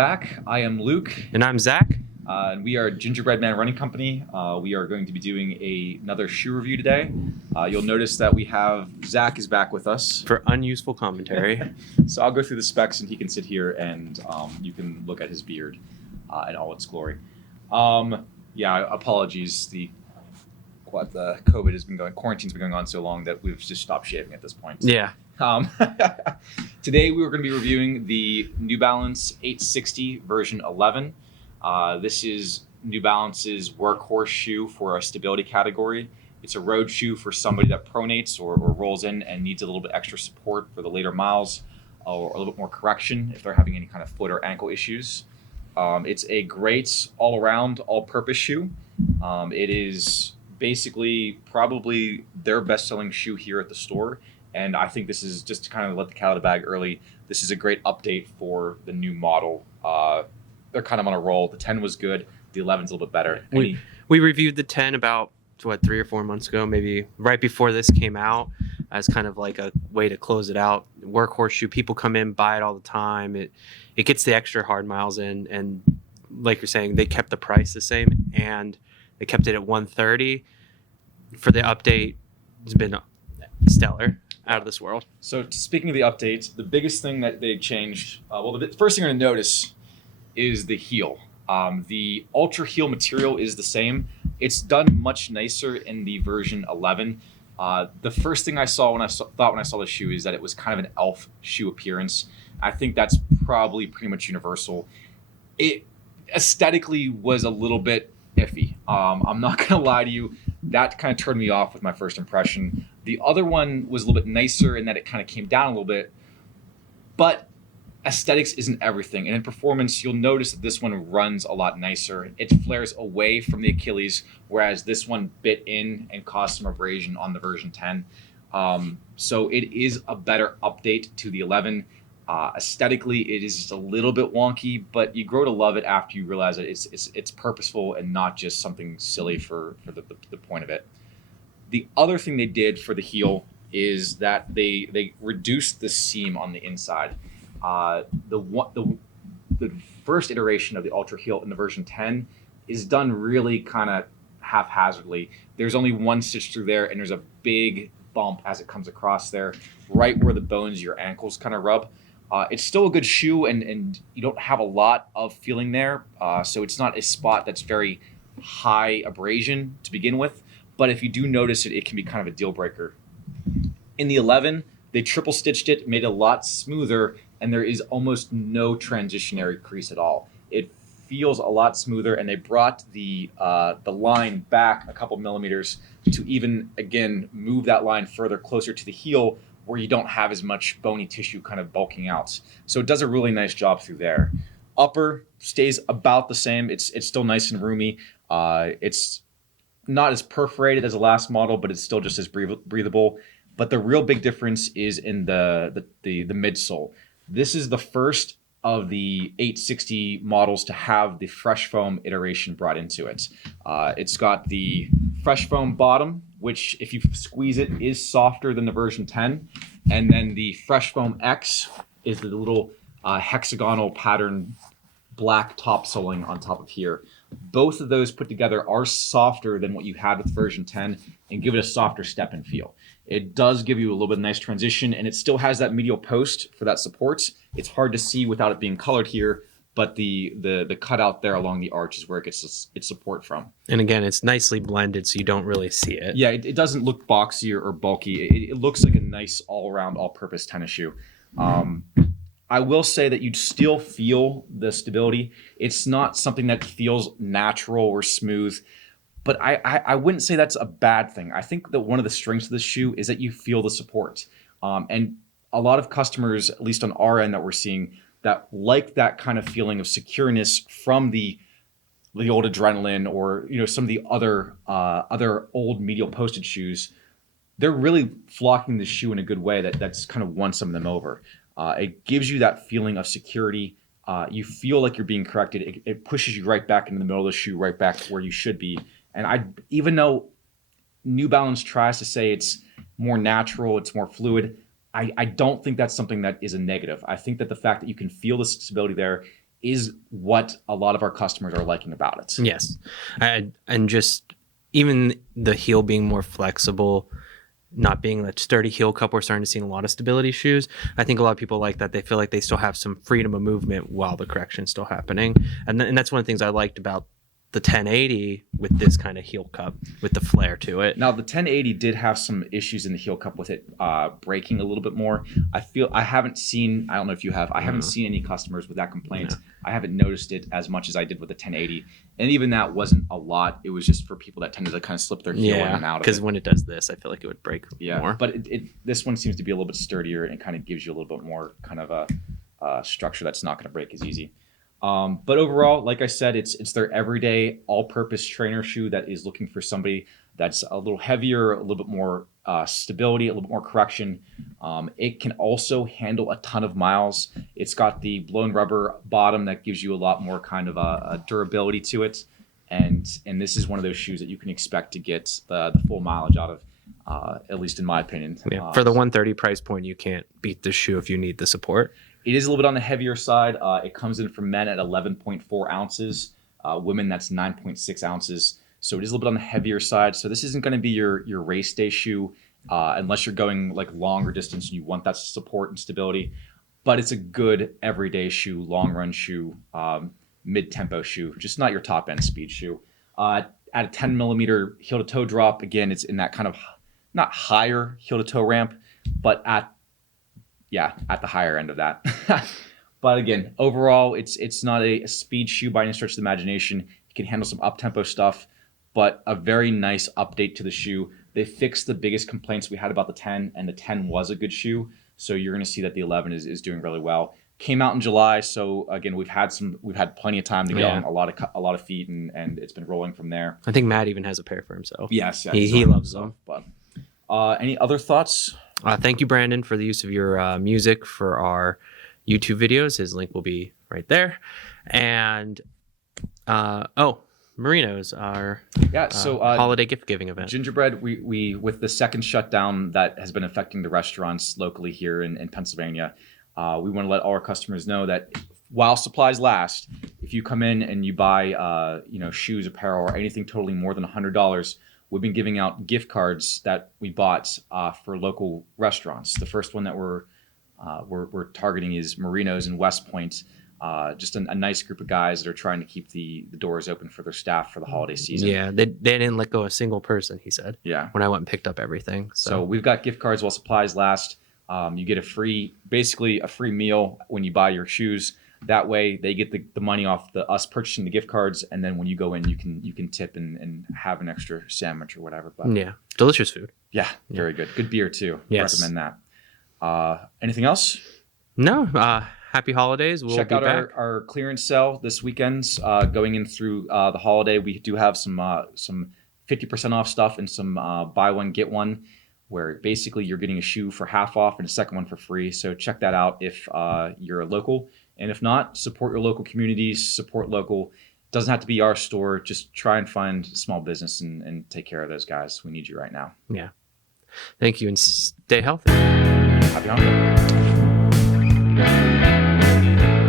back. I am Luke. And I'm Zack. And we are Gingerbread Man Running Company. We are going to be doing another shoe review today. You'll notice that we have Zack is back with us. For unuseful commentary. So I'll go through the specs and he can sit here and you can look at his beard in all its glory. Apologies. The COVID has been going, quarantine's been going on so long that we've just stopped shaving at this point. Yeah. Today we were going to be reviewing the New Balance 860 version 11. This is New Balance's workhorse shoe for a stability category. It's a road shoe for somebody that pronates or rolls in and needs a little bit extra support for the later miles or a little bit more correction if they're having any kind of foot or ankle issues. It's a great all-around, all-purpose shoe. It is basically probably their best-selling shoe here at the store. And I think this is, just to kind of let the cat out of the bag early, this is a great update for the new model. They're kind of on a roll. The 10 was good. The 11's a little bit better. We reviewed the 10 about, 3 or 4 months ago, maybe right before this came out, as kind of like a way to close it out. Workhorse shoe, people come in, buy it all the time. It gets the extra hard miles in. And like you're saying, they kept the price the same and they kept it at $130. For the update, it's been stellar. Out of this world. So speaking of the updates, the biggest thing that they changed, the first thing you're going to notice is the heel. The Ultra heel material is the same. It's done much nicer in the version 11. The first thing I saw when I saw the shoe is that it was kind of an elf shoe appearance. I think that's probably pretty much universal. It aesthetically was a little bit iffy. I'm not going to lie to you. That kind of turned me off with my first impression. The other one was a little bit nicer in that it kind of came down a little bit, but aesthetics isn't everything. And in performance, you'll notice that this one runs a lot nicer. It flares away from the Achilles, whereas this one bit in and caused some abrasion on the version 10. So it is a better update to the 11. Aesthetically, it is just a little bit wonky, but you grow to love it after you realize that it's purposeful and not just something silly for the point of it. The other thing they did for the heel is that they reduced the seam on the inside. The first iteration of the Ultra heel in the version 10 is done really kind of haphazardly. There's only one stitch through there, and there's a big bump as it comes across there, right where the bones of your ankles kind of rub. It's still a good shoe, and you don't have a lot of feeling there, so it's not a spot that's very high abrasion to begin with. But if you do notice it, it can be kind of a deal breaker. In the 11, they triple stitched it, made it a lot smoother, and there is almost no transitionary crease at all. It feels a lot smoother, and they brought the line back a couple millimeters to even, again, move that line further closer to the heel where you don't have as much bony tissue kind of bulking out. So it does a really nice job through there. Upper stays about the same. It's still nice and roomy. It's not as perforated as the last model, but it's still just as breathable. But the real big difference is in the midsole. This is the first of the 860 models to have the fresh foam iteration brought into it. It's got the fresh foam bottom, which if you squeeze it is softer than the version 10. And then the fresh foam X is the little hexagonal pattern black top soling on top of here. Both of those put together are softer than what you had with version 10 and give it a softer step and feel. It does give you a little bit of nice transition, and it still has that medial post for that support. It's hard to see without it being colored here, but the cutout there along the arch is where it gets its support from. And again, it's nicely blended, so you don't really see it. Yeah, it doesn't look boxy or bulky. It looks like a nice all-around, all-purpose tennis shoe. I will say that you'd still feel the stability. It's not something that feels natural or smooth, but I wouldn't say that's a bad thing. I think that one of the strengths of this shoe is that you feel the support. And a lot of customers, at least on our end that we're seeing, that like that kind of feeling of secureness from the old Adrenaline or some of the other old medial posted shoes. They're really flocking the shoe in a good way that's kind of won some of them over. It gives you that feeling of security. You feel like you're being corrected. It pushes you right back into the middle of the shoe, right back where you should be. And even though New Balance tries to say it's more natural, it's more fluid, I don't think that's something that is a negative. I think that the fact that you can feel the stability there is what a lot of our customers are liking about it. Yes. And just even the heel being more flexible, not being that sturdy heel cup, we're starting to see in a lot of stability shoes. I think a lot of people like that. They feel like they still have some freedom of movement while the correction's still happening. And that's one of the things I liked about the 1080 with this kind of heel cup with the flare to it. Now the 1080 did have some issues in the heel cup with it breaking a little bit more. I haven't seen, I don't know if you have, I haven't seen any customers with that complaint. No. I haven't noticed it as much as I did with the 1080. And even that wasn't a lot. It was just for people that tended to kind of slip their heel in and out of it. Because when it does this, I feel like it would break more. But this one seems to be a little bit sturdier and kind of gives you a little bit more kind of a structure that's not going to break as easy. But overall, like I said, it's their everyday all-purpose trainer shoe that is looking for somebody that's a little heavier, a little bit more stability, a little bit more correction. It can also handle a ton of miles. It's got the blown rubber bottom that gives you a lot more kind of a durability to it. And this is one of those shoes that you can expect to get the full mileage out of, at least in my opinion. Yeah. For the 130 price point, you can't beat the shoe if you need the support. It is a little bit on the heavier side. It comes in for men at 11.4 ounces. Women, that's 9.6 ounces. So it is a little bit on the heavier side. So this isn't going to be your race day shoe unless you're going like longer distance and you want that support and stability. But it's a good everyday shoe, long run shoe, mid-tempo shoe, just not your top end speed shoe. At a 10 millimeter heel to toe drop, again, it's in that kind of not higher heel to toe ramp, but at the higher end of that. But again, overall, it's not a speed shoe by any stretch of the imagination. It can handle some up-tempo stuff, but a very nice update to the shoe. They fixed the biggest complaints we had about the 10, and the 10 was a good shoe. So you're going to see that the 11 is doing really well. Came out in July, so again, we've had plenty of time to get on a lot of feet, and it's been rolling from there. I think Matt even has a pair for himself. Yes, he loves them. But any other thoughts? Thank you, Brandon, for the use of your music for our YouTube videos. His link will be right there. And Marinos, our holiday gift giving event. Gingerbread, we with the second shutdown that has been affecting the restaurants locally here in Pennsylvania, we want to let all our customers know that while supplies last, if you come in and you buy shoes, apparel, or anything totally more than $100, we've been giving out gift cards that we bought for local restaurants. The first one that we're targeting is Marinos in West Point. Just a nice group of guys that are trying to keep the doors open for their staff for the holiday season. Yeah, they didn't let go a single person, he said. Yeah. When I went and picked up everything. So we've got gift cards while supplies last. You get basically a free meal when you buy your shoes. That way they get the money off us purchasing the gift cards, and then when you go in, you can tip and have an extra sandwich or whatever. But yeah, delicious food. Yeah, very good. Good beer too. Yes. Recommend that. Anything else? No. Happy holidays. We'll check out our clearance sale this weekend. Going in through the holiday, we do have some 50% off stuff and some buy one get one, where basically you're getting a shoe for half off and a second one for free. So check that out if you're a local. And if not, support your local communities, support local. It doesn't have to be our store. Just try and find small business and take care of those guys. We need you right now. Yeah. Thank you, and stay healthy. Happy holidays.